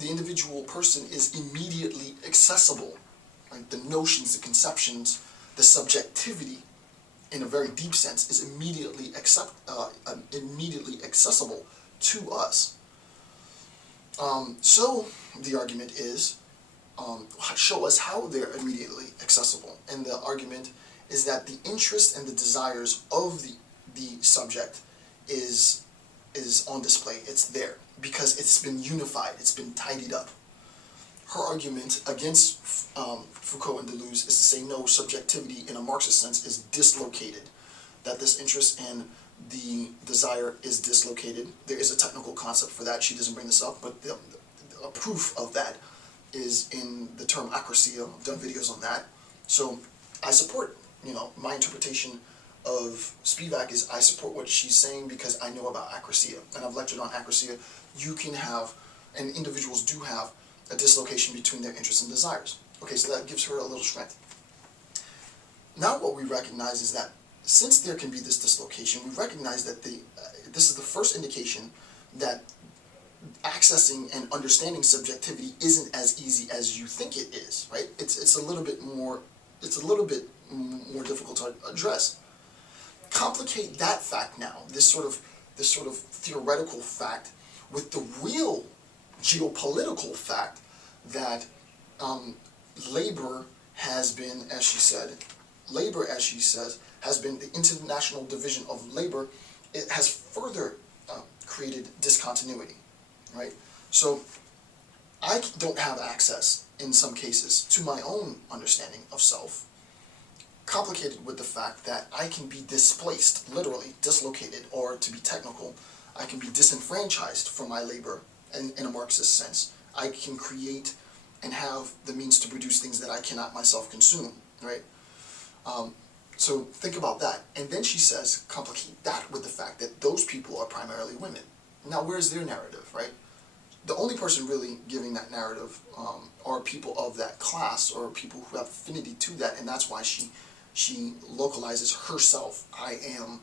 the individual person is immediately accessible, right? The notions, the conceptions, the subjectivity, in a very deep sense, is immediately accessible to us. So the argument is, show us how they're immediately accessible. And the argument is that the interests and the desires of the subject is on display. It's there because it's been unified, it's been tidied up. Her argument against Foucault and Deleuze is to say no, subjectivity in a Marxist sense is dislocated, that this interest and the desire is dislocated. There is a technical concept for that. She doesn't bring this up, but a proof of that is in the term acrasia. I've done videos on that. So I support, my interpretation of Spivak is I support what she's saying because I know about acrasia, and I've lectured on acrasia. You can have, and individuals do have, a dislocation between their interests and desires. Okay, so that gives her a little strength. Now what we recognize is that since there can be this dislocation, we recognize that this is the first indication that accessing and understanding subjectivity isn't as easy as you think it is, right? It's a little bit more difficult to address. Complicate that fact now, this sort of theoretical fact, with the real geopolitical fact that labor has been, as she says, has been the international division of labor. It has further created discontinuity, right? So I don't have access, in some cases, to my own understanding of self, complicated with the fact that I can be displaced, literally dislocated, or to be technical, I can be disenfranchised from my labor in a Marxist sense. I can create and have the means to produce things that I cannot myself consume, right? So think about that. And then she says, complicate that with the fact that those people are primarily women. Now, where's their narrative, right? The only person really giving that narrative are people of that class, or people who have affinity to that, and that's why she localizes herself. I am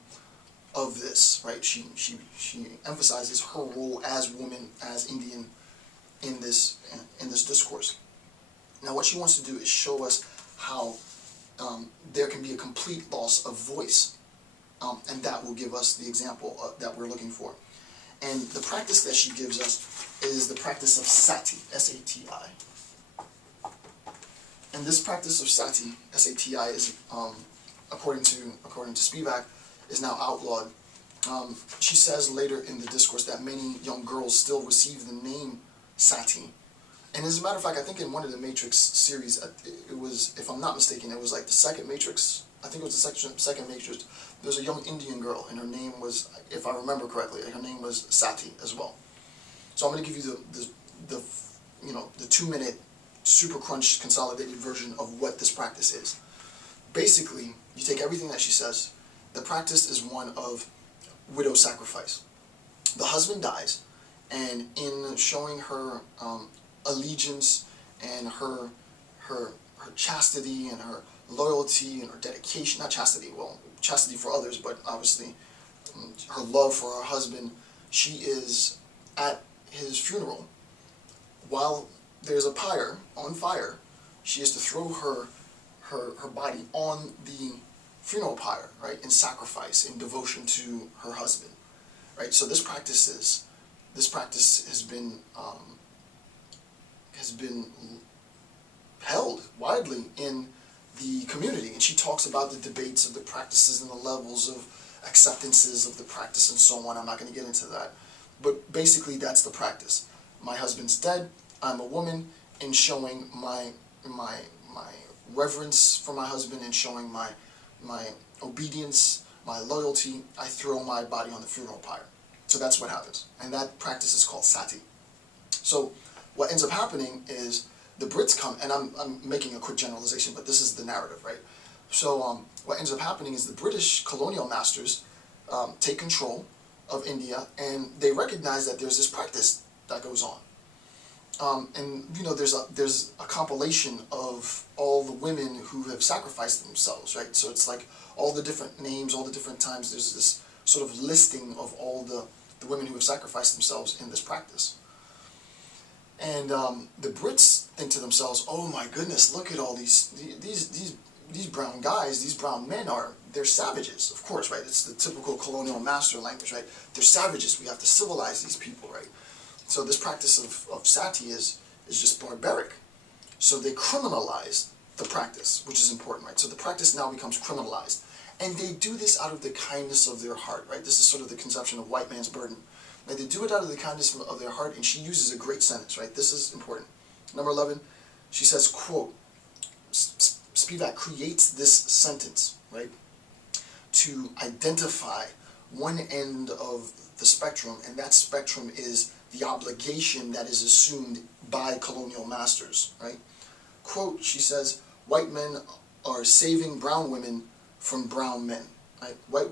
of this, right? She emphasizes her role as woman, as Indian, in this discourse. Now, what she wants to do is show us how there can be a complete loss of voice, and that will give us the example that we're looking for. And the practice that she gives us is the practice of sati, S-A-T-I. And this practice of sati, S-A-T-I, is, according to Spivak, is now outlawed. She says later in the discourse that many young girls still receive the name sati. And as a matter of fact, I think in one of the Matrix series, it was, if I'm not mistaken, it was like the second Matrix. I think it was the second Matrix. There was a young Indian girl, and her name was, if I remember correctly, her name was Sati as well. So I'm going to give you the 2-minute super crunch consolidated version of what this practice is. Basically, you take everything that she says. The practice is one of widow sacrifice. The husband dies, and in showing her allegiance and her chastity and her loyalty and her dedication, not chastity, well, chastity for others, but obviously her love for her husband, she is at his funeral. While there's a pyre on fire, she is to throw her body on the funeral pyre, right, in sacrifice, in devotion to her husband, right? So this practice has been held widely in the community, and she talks about the debates of the practices and the levels of acceptances of the practice and so on. I'm not going to get into that, but basically that's the practice. My husband's dead. I'm a woman, in showing my reverence for my husband and showing my obedience, my loyalty, I throw my body on the funeral pyre. So that's what happens, and that practice is called sati. So what ends up happening is the Brits come, and I'm making a quick generalization, but this is the narrative, right? So what ends up happening is the British colonial masters take control of India, and they recognize that there's this practice that goes on. And there's a compilation of all the women who have sacrificed themselves, right? So it's like all the different names, all the different times. There's this sort of listing of all the women who have sacrificed themselves in this practice. And the Brits think to themselves, "Oh my goodness, look at all these brown guys, these brown men they're savages." Of course, right? It's the typical colonial master language, right? They're savages. We have to civilize these people, right? So this practice of sati is just barbaric. So they criminalize the practice, which is important, right? So the practice now becomes criminalized. And they do this out of the kindness of their heart, right? This is sort of the conception of white man's burden. Right? They do it out of the kindness of their heart, and she uses a great sentence, right? This is important. Number 11, she says, quote, Spivak creates this sentence, right, to identify one end of the spectrum, and that spectrum is the obligation that is assumed by colonial masters, right? Quote, she says, white men are saving brown women from brown men, right? White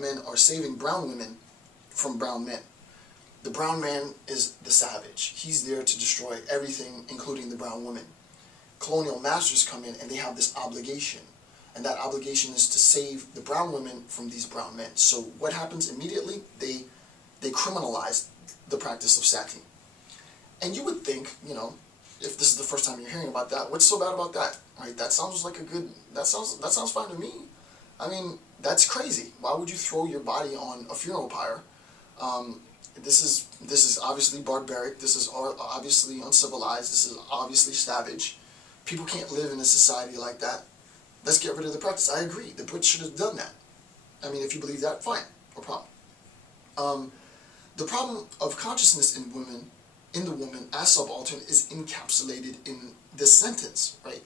men are saving brown women from brown men. The brown man is the savage. He's there to destroy everything, including the brown woman. Colonial masters come in and they have this obligation, and that obligation is to save the brown women from these brown men. So what happens immediately? They criminalize the practice of sati. And you would think, you know, if this is the first time you're hearing about that, what's so bad about that? Right? That sounds like that sounds fine to me. I mean, that's crazy. Why would you throw your body on a funeral pyre? This is obviously barbaric. This is obviously uncivilized. This is obviously savage. People can't live in a society like that. Let's get rid of the practice. I agree. The Brits should have done that. I mean, if you believe that, fine, no problem. The problem of consciousness in the woman as subaltern is encapsulated in this sentence, right?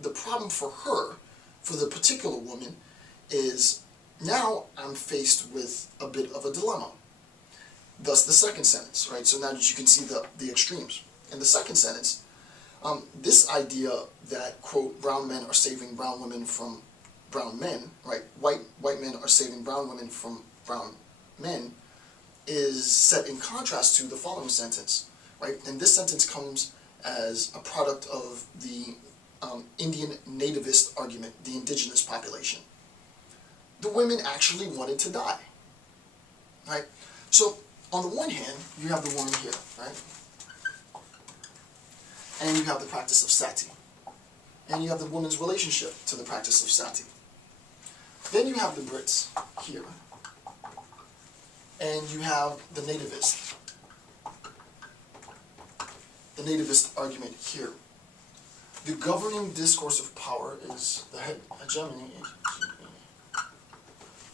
The problem for her, for the particular woman, is now I'm faced with a bit of a dilemma. Thus the second sentence, right? So now that you can see the extremes. In the second sentence, this idea that, quote, brown men are saving brown women from brown men, right? White men are saving brown women from brown men, is set in contrast to the following sentence, right? And this sentence comes as a product of the Indian nativist argument, the indigenous population. The women actually wanted to die, right? So on the one hand, you have the woman here, right? And you have the practice of sati. And you have the woman's relationship to the practice of sati. Then you have the Brits here. And you have the nativist argument here. The governing discourse of power is the hegemony.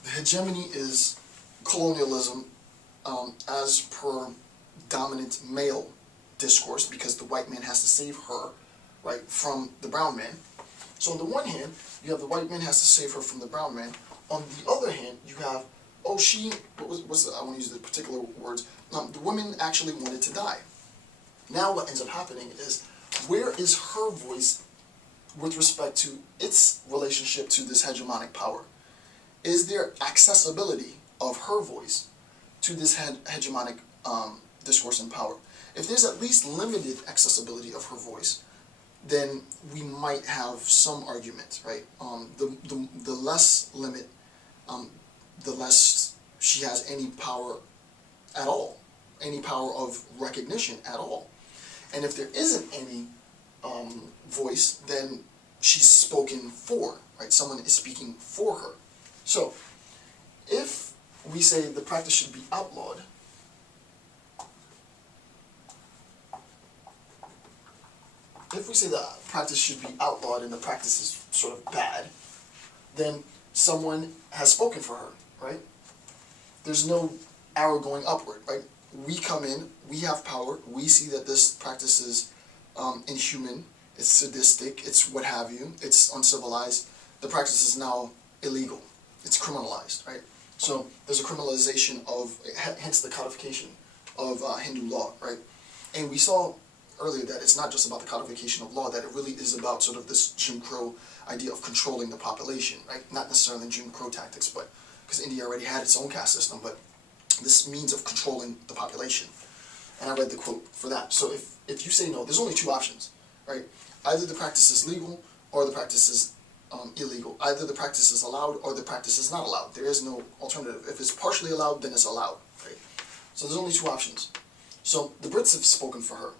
The hegemony is colonialism as per dominant male discourse, because the white man has to save her, right, from the brown man. So on the one hand, you have the white man has to save her from the brown man. On the other hand, you have, I want to use the particular words, the woman actually wanted to die. Now what ends up happening is, where is her voice with respect to its relationship to this hegemonic power? Is there accessibility of her voice to this hegemonic discourse and power? If there's at least limited accessibility of her voice, then we might have some argument, right? The less limit, the less she has any power at all, any power of recognition at all. And if there isn't any voice, then she's spoken for, right? Someone is speaking for her. So, if we say the practice should be outlawed, and the practice is sort of bad, then someone has spoken for her, right? There's no arrow going upward, right? We come in, we have power, we see that this practice is inhuman, it's sadistic, it's what have you, it's uncivilized. The practice is now illegal. It's criminalized, right? So there's a criminalization of, hence the codification of Hindu law, right? And we saw earlier that it's not just about the codification of law, that it really is about sort of this Jim Crow idea of controlling the population, right? Not necessarily Jim Crow tactics, but because India already had its own caste system, but this means of controlling the population. And I read the quote for that. So if you say no, there's only two options, right? Either the practice is legal or the practice is illegal. Either the practice is allowed or the practice is not allowed. There is no alternative. If it's partially allowed, then it's allowed, right? So there's only two options. So the Brits have spoken for her.